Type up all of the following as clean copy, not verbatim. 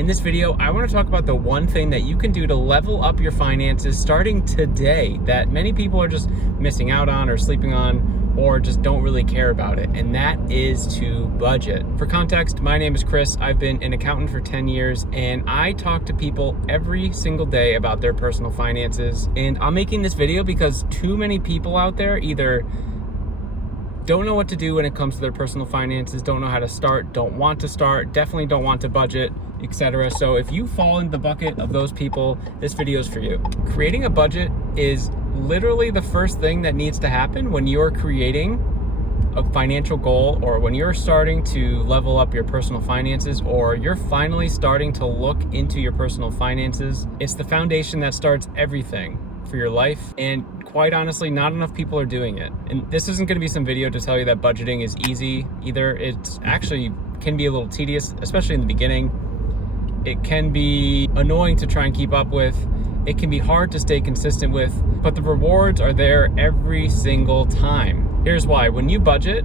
In this video, I want to talk about the one thing that you can do to level up your finances starting today that many people are just missing out on or sleeping on or just don't really care about it, and that is to budget. For context, my name is Chris. I've been an accountant for 10 years, and I talk to people every single day about their personal finances. And I'm making this video because too many people out there either don't know what to do when it comes to their personal finances, don't know how to start, don't want to start, definitely don't want to budget, etc. So if you fall in the bucket of those people, this video is for you. Creating a budget is literally the first thing that needs to happen when you're creating a financial goal, or when you're starting to level up your personal finances, or you're finally starting to look into your personal finances. It's the foundation that starts everything for your life, and quite honestly, not enough people are doing it. And this isn't going to be some video to tell you that budgeting is easy either. It's actually can be a little tedious, especially in the beginning. It can be annoying to try and keep up with. It can be hard to stay consistent with, but the rewards are there every single time. Here's why. When you budget,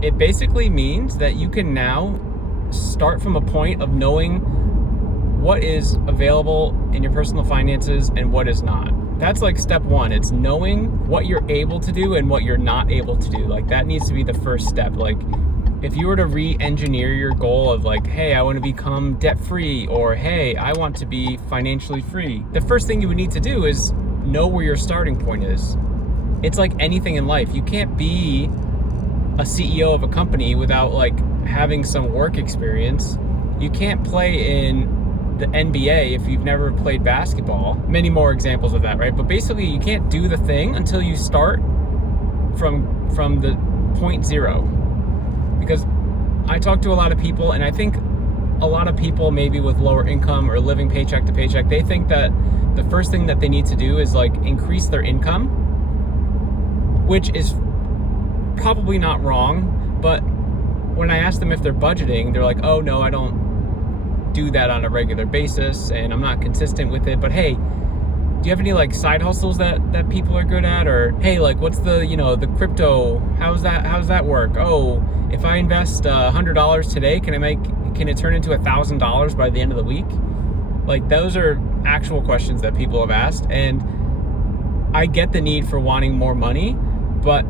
it basically means that you can now start from a point of knowing what is available in your personal finances and what is not. That's like step one. It's knowing what you're able to do and what you're not able to do. Like, that needs to be the first step. Like, if you were to re-engineer your goal of like, hey, I want to become debt-free, or hey, I want to be financially free, the first thing you would need to do is know where your starting point is. It's like anything in life. You can't be a CEO of a company without like having some work experience. You can't play in the NBA if you've never played basketball. Many more examples of that, right? But basically, you can't do the thing until you start from the point zero. Because I talk to a lot of people, and I think a lot of people maybe with lower income or living paycheck to paycheck, they think that the first thing that they need to do is like increase their income, which is probably not wrong. But when I ask them if they're budgeting, they're like, oh no, I don't do that on a regular basis and I'm not consistent with it. But hey, do you have any like side hustles that people are good at? Or hey, like what's the, the crypto, how's that work? Oh, if I invest $100 today, can it turn into $1,000 by the end of the week? Like, those are actual questions that people have asked, and I get the need for wanting more money, but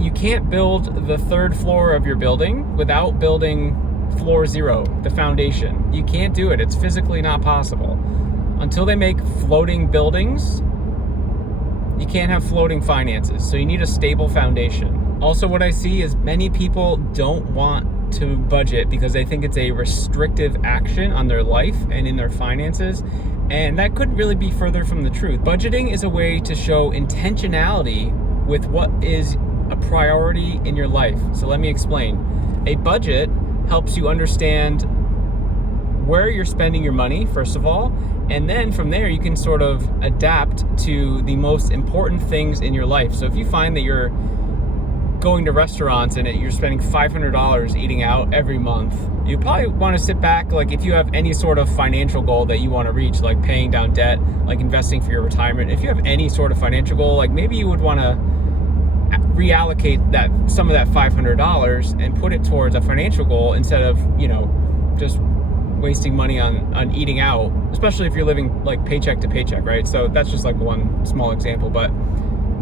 you can't build the third floor of your building without building floor zero, the foundation. You can't do it. It's physically not possible. Until they make floating buildings, you can't have floating finances. So you need a stable foundation. Also, what I see is many people don't want to budget because they think it's a restrictive action on their life and in their finances. And that couldn't really be further from the truth. Budgeting is a way to show intentionality with what is a priority in your life. So let me explain. A budget helps you understand where you're spending your money, first of all, and then from there you can sort of adapt to the most important things in your life. So if you find that you're going to restaurants and you're spending $500 eating out every month, you probably want to sit back. Like, if you have any sort of financial goal that you want to reach, like paying down debt, like investing for your retirement, if you have any sort of financial goal, like maybe you would want to reallocate some of that $500 and put it towards a financial goal instead of just wasting money on eating out, especially if you're living like paycheck to paycheck, right? So that's just like one small example. But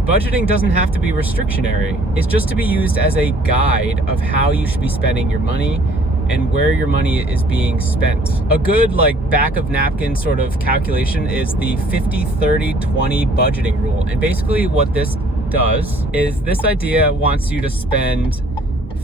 budgeting doesn't have to be restrictionary. It's just to be used as a guide of how you should be spending your money and where your money is being spent. A good like back of napkin sort of calculation is the 50-30-20 budgeting rule. And basically what this does is, this idea wants you to spend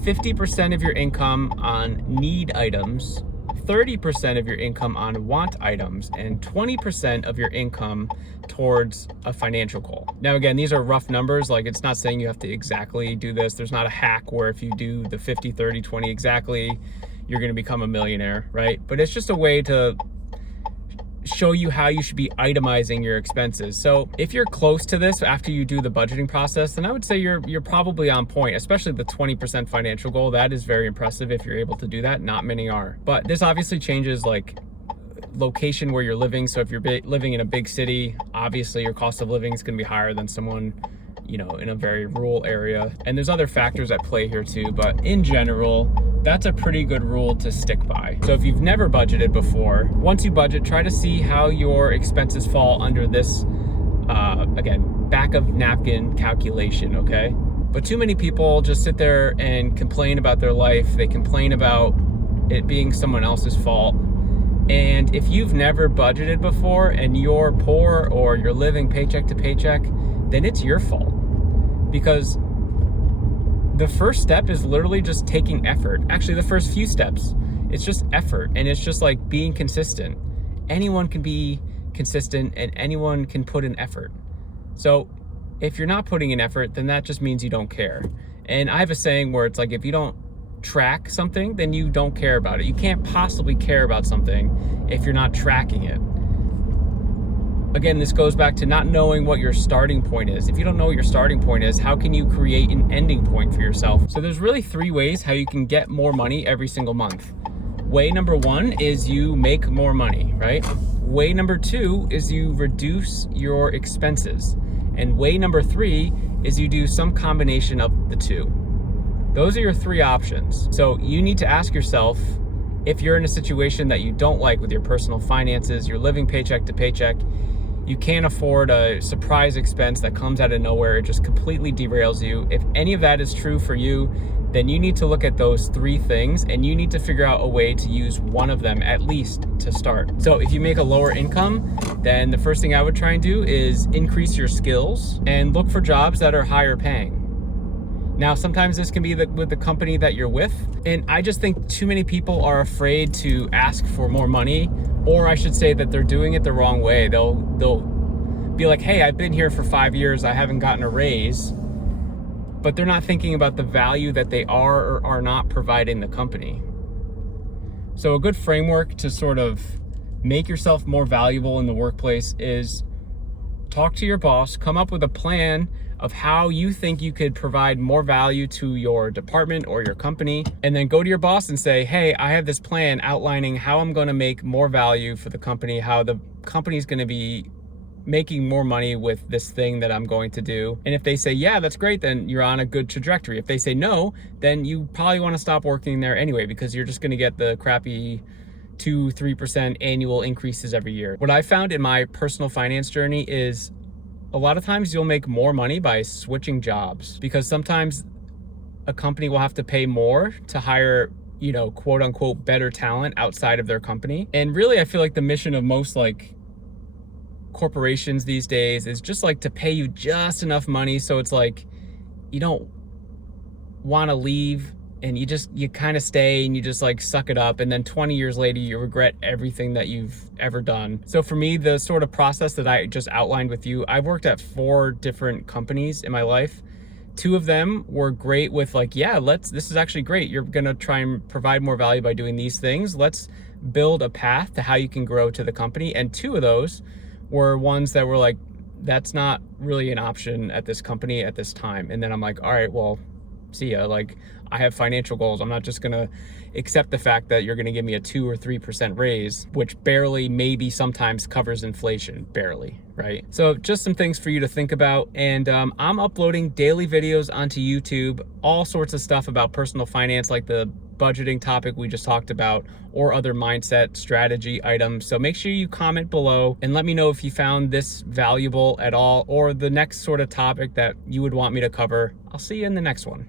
50% of your income on need items, 30% of your income on want items, and 20% of your income towards a financial goal. Now, again, these are rough numbers. Like, it's not saying you have to exactly do this. There's not a hack where if you do the 50-30-20 exactly, you're going to become a millionaire, right? But it's just a way to show you how you should be itemizing your expenses. So if you're close to this after you do the budgeting process, then I would say you're probably on point, especially the 20% financial goal. That is very impressive if you're able to do that. Not many are. But this obviously changes like location where you're living. So if you're living in a big city, obviously your cost of living is going to be higher than someone in a very rural area. And there's other factors at play here too, but in general, that's a pretty good rule to stick by. So if you've never budgeted before, once you budget, try to see how your expenses fall under this, again, back of napkin calculation, okay? But too many people just sit there and complain about their life. They complain about it being someone else's fault. And if you've never budgeted before and you're poor or you're living paycheck to paycheck, then it's your fault. Because the first step is literally just taking effort. Actually, the first few steps, it's just effort, and it's just like being consistent. Anyone can be consistent and anyone can put in effort. So if you're not putting in effort, then that just means you don't care. And I have a saying where it's like, if you don't track something, then you don't care about it. You can't possibly care about something if you're not tracking it. Again, this goes back to not knowing what your starting point is. If you don't know what your starting point is, how can you create an ending point for yourself? So there's really 3 ways how you can get more money every single month. Way number 1 is you make more money, right? Way number 2 is you reduce your expenses. And way number 3 is you do some combination of the two. Those are your 3 options. So you need to ask yourself, if you're in a situation that you don't like with your personal finances, you're living paycheck to paycheck, you can't afford a surprise expense that comes out of nowhere, it just completely derails you. If any of that is true for you, then you need to look at those 3 things and you need to figure out a way to use one of them at least to start. So if you make a lower income, then the first thing I would try and do is increase your skills and look for jobs that are higher paying. Now, sometimes this can be with the company that you're with. And I just think too many people are afraid to ask for more money, or I should say that they're doing it the wrong way. They'll be like, hey, I've been here for 5 years, I haven't gotten a raise, but they're not thinking about the value that they are or are not providing the company. So a good framework to sort of make yourself more valuable in the workplace is talk to your boss, come up with a plan of how you think you could provide more value to your department or your company, and then go to your boss and say, hey, I have this plan outlining how I'm going to make more value for the company, how the company's going to be making more money with this thing that I'm going to do. And if they say, yeah, that's great, then you're on a good trajectory. If they say no, then you probably want to stop working there anyway, because you're just going to get the crappy 2-3% annual increases every year. What I found in my personal finance journey is a lot of times you'll make more money by switching jobs, because sometimes a company will have to pay more to hire, quote unquote, better talent outside of their company. And really, I feel like the mission of most like corporations these days is just like to pay you just enough money so it's like you don't want to leave, and you kind of stay and you just like suck it up, and then 20 years later you regret everything that you've ever done. So for me, the sort of process that I just outlined with you, I've worked at 4 different companies in my life. 2 of them were great with like, yeah, this is actually great, you're gonna try and provide more value by doing these things, let's build a path to how you can grow to the company. And 2 of those were ones that were like, that's not really an option at this company at this time. And then I'm like, all right, well, see ya. Like, I have financial goals. I'm not just gonna accept the fact that you're gonna give me a 2 or 3% raise, which barely, maybe sometimes covers inflation, barely, right? So just some things for you to think about. And I'm uploading daily videos onto YouTube, all sorts of stuff about personal finance, like the budgeting topic we just talked about, or other mindset strategy items. So make sure you comment below and let me know if you found this valuable at all, or the next sort of topic that you would want me to cover. I'll see you in the next one.